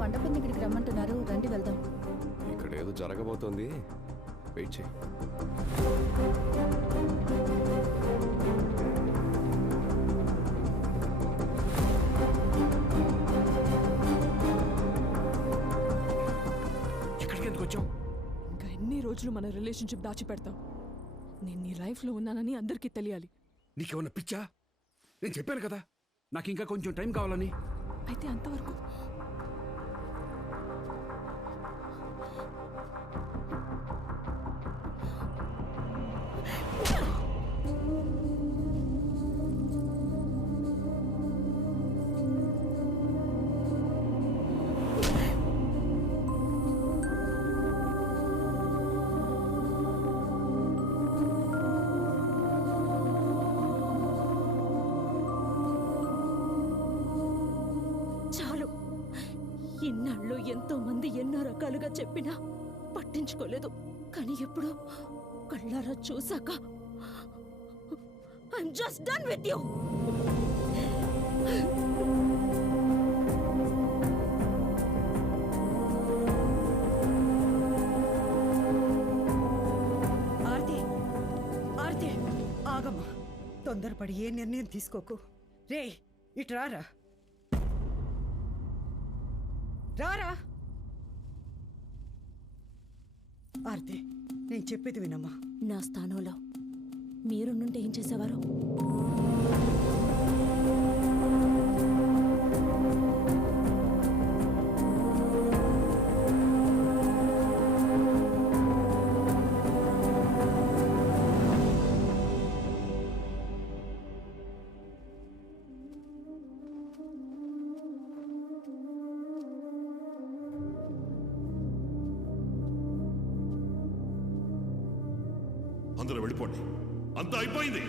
మండపం దగ్గరికి రమ్మంటున్నారు, రండి వెళ్దాం. ఇక్కడ ఏదో జరగబోతోంది, వెయిట్ చేయి. ఎక్కడికి ఎందుకు వచ్చావు? ఇంకా ఎన్ని రోజులు మన రిలేషన్షిప్ దాచిపెడతావు? నేను నీ లైఫ్లో ఉన్నానని అందరికీ తెలియాలి. నీకేమన్నా పిచ్చా? నేను చెప్పాను కదా నాకు ఇంకా కొంచెం టైం కావాలని. అయితే అంతవరకు ఇన్నాళ్ళు ఎంతో మంది ఎన్నో రకాలుగా చెప్పినా పట్టించుకోలేదు. కానీ ఎప్పుడు కళ్ళారా చూసాక I'm just done with you. Aarti, Aarti ఆగమ్మా, తొందరపడి ఏ నిర్ణయం తీసుకోకు. రే ఇటు రారా, రారా. ఆర్తి, నేను చెప్పేది వినమ్మా. నా స్థానంలో మీరున్నుంటే ఏం చేసేవారు? అందరూ వెళ్ళిపోండి, అంతా అయిపోయింది.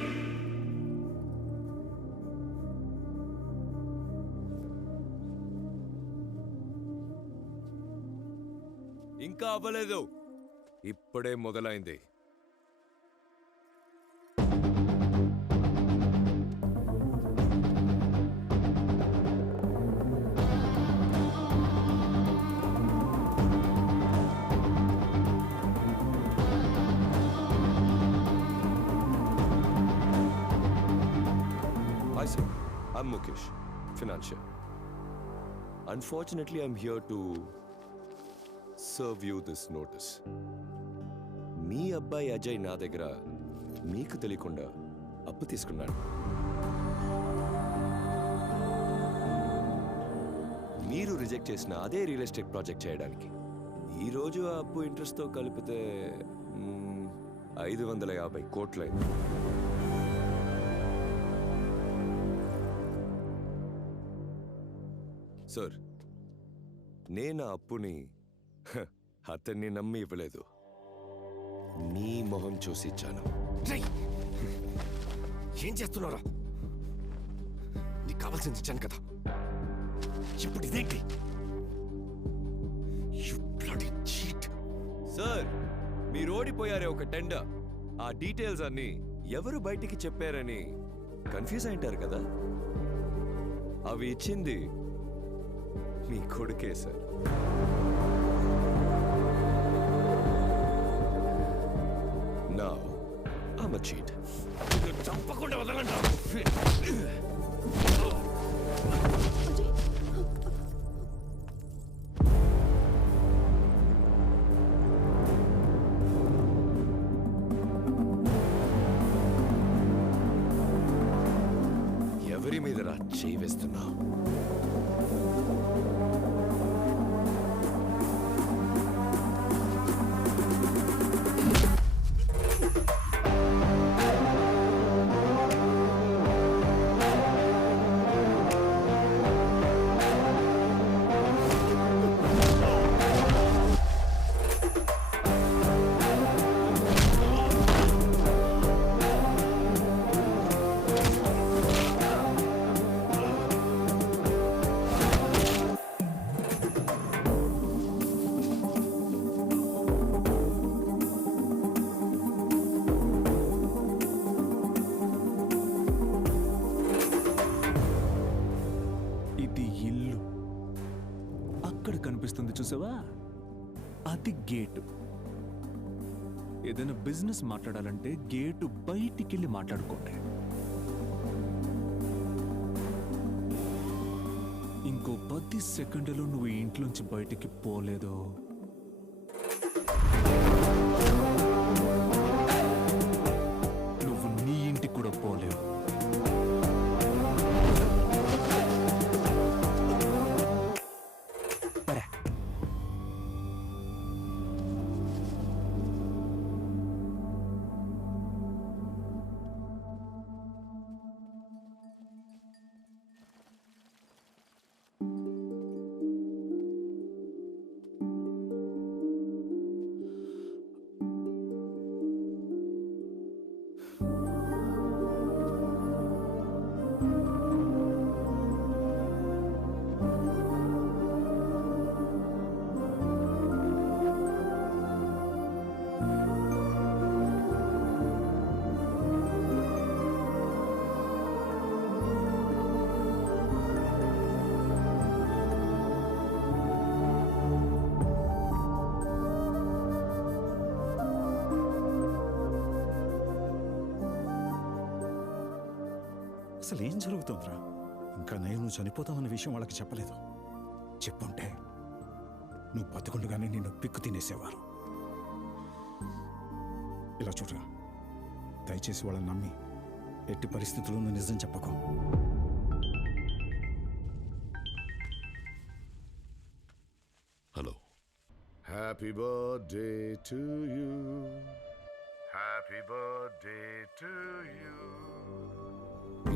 ఇంకా అవ్వలేదు, ఇప్పుడే మొదలైంది. Hi sir, I'm Mukesh, financier. Unfortunately, I'm here to serve you this notice. మీ అబ్బాయి అజయ్ నా దగ్గర మీకు తెలియకుండా అప్పు తీసుకున్నాడు. మీరు రిజెక్ట్ చేసిన అదే రియల్ ఎస్టేట్ ప్రాజెక్ట్ చేయడానికి. ఈరోజు ఆ అప్పు ఇంట్రెస్ట్తో కలిపితే 550 కోట్లయింది. సార్, నేను ఆ అప్పుని అతన్ని నమ్మి ఇవ్వలేదు, నీ మొహం చూసి ఇచ్చాను. ఏం చేస్తున్నారా? నీకు కావాల్సింది ఇచ్చాను కదా, ఇప్పుడు ఇదేంటి? సార్, మీరు ఓడిపోయారే ఒక టెండర్, ఆ డీటెయిల్స్ అన్ని ఎవరు బయటికి చెప్పారని కన్ఫ్యూజ్ అయింటారు కదా, అవి ఇచ్చింది మీ కొడుకే sir. Now, I'm a cheat. చంపకుండా వదలండి. ఎవరి మీద రా చేయి వేస్తున్నావు? చూసావా, అది గేటు. ఏదైనా బిజినెస్ మాట్లాడాలంటే గేటు బయటికి వెళ్ళి మాట్లాడుకోండి. ఇంకో 10 సెకండ్లలో నువ్వు ఈ ఇంట్లోంచి బయటికి పోలేదో నువ్వు నీ ఇంటికి కూడా పోలేవు. పరా. అసలు ఏం జరుగుతుందిరా? ఇంకా నేను చనిపోతామన్న విషయం వాళ్ళకి చెప్పలేదు. చెప్పుంటే నువ్వు బతుకుండగానే నిన్ను పిక్కు తినేసేవారు. ఇలా చూడరా, దయచేసి వాళ్ళని నమ్మి ఎట్టి పరిస్థితుల్లోనూ నిజం చెప్పకు. Hello. Happy birthday to you, happy birthday to you.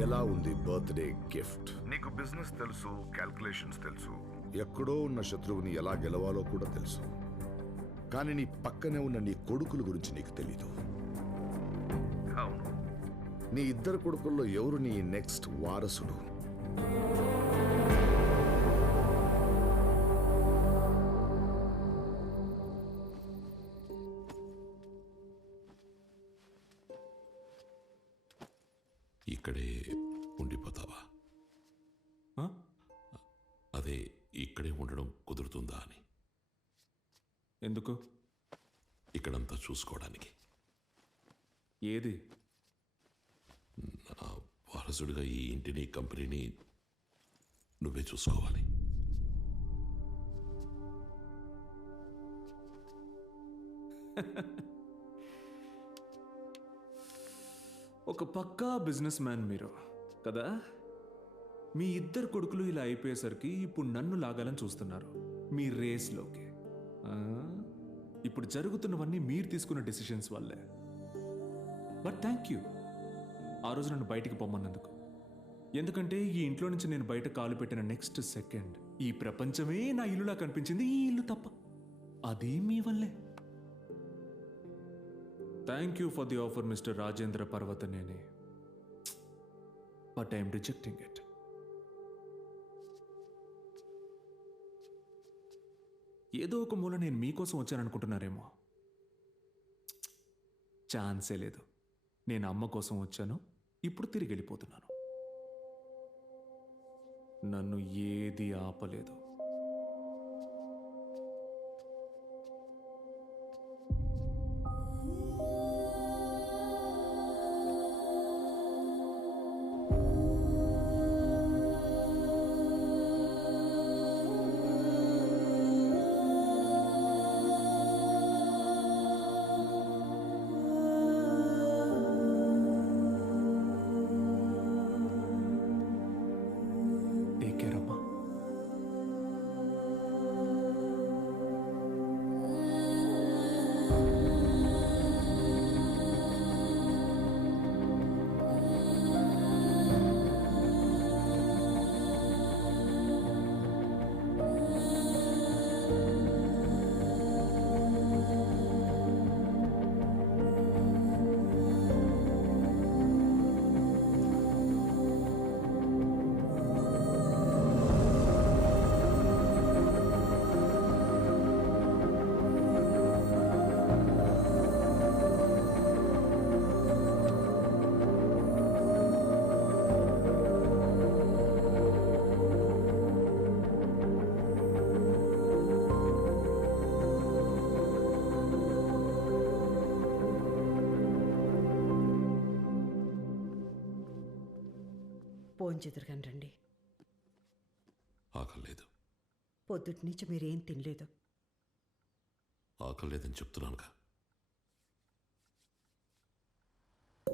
ఎలా ఉంది బర్త్డే గిఫ్ట్? నీకు బిజినెస్ తెలుసు, క్యాల్కులేషన్స్ తెలుసు, ఎక్కడో ఉన్న శత్రువుని ఎలా గెలవాలో కూడా తెలుసు. కానీ నీ పక్కనే ఉన్న నీ కొడుకుల గురించి నీకు తెలీదు. అవును, నీ ఇద్దరు కొడుకుల్లో ఎవరు నీ నెక్స్ట్ వారసుడు? ఇక్కడే ఉండిపోతావా? ఆ? అదే, ఇక్కడే ఉండడం కుదురుతుందా అని. ఎందుకు? ఇక్కడంతా చూసుకోవడానికి. ఏది? నా వారసుడిగా ఈ ఇంటిని, కంపెనీని నువ్వే చూసుకోవాలి. ఒక పక్కా బిజినెస్ మ్యాన్ మీరు కదా. మీ ఇద్దరు కొడుకులు ఇలా అయిపోయేసరికి ఇప్పుడు నన్ను లాగాలని చూస్తున్నారు మీ రేస్లోకి. ఇప్పుడు జరుగుతున్నవన్నీ మీరు తీసుకున్న డెసిషన్స్ వల్లే. బట్ థ్యాంక్ యూ ఆ రోజు నన్ను బయటికి పొమ్మన్నందుకు. ఎందుకంటే ఈ ఇంట్లో నుంచి నేను బయట కాలు పెట్టిన నెక్స్ట్ సెకండ్ ఈ ప్రపంచమే నా ఇల్లులా కనిపించింది. ఈ ఇల్లు తప్ప. అది మీ వల్లే. Thank you for the offer mister Rajendra Parvathaneni, but I'm rejecting it. ఏదో ఒక మూల నేను మీకోసం వచ్చాననుకుంటున్నారేమో. ఛాన్సే లేదు. నేను అమ్మ కోసం వచ్చాను, ఇప్పుడు తిరిగి వెళ్ళిపోతున్నాను. నన్ను ఏది ఆపలేదు. టేక్ కేర్ అమ్మా. భోంచెదురుగాని రండి. ఆకలేదు. పొద్దుటి నుంచి మీరేం తినలేదు. ఆకలేదని చెప్తున్నానుగా.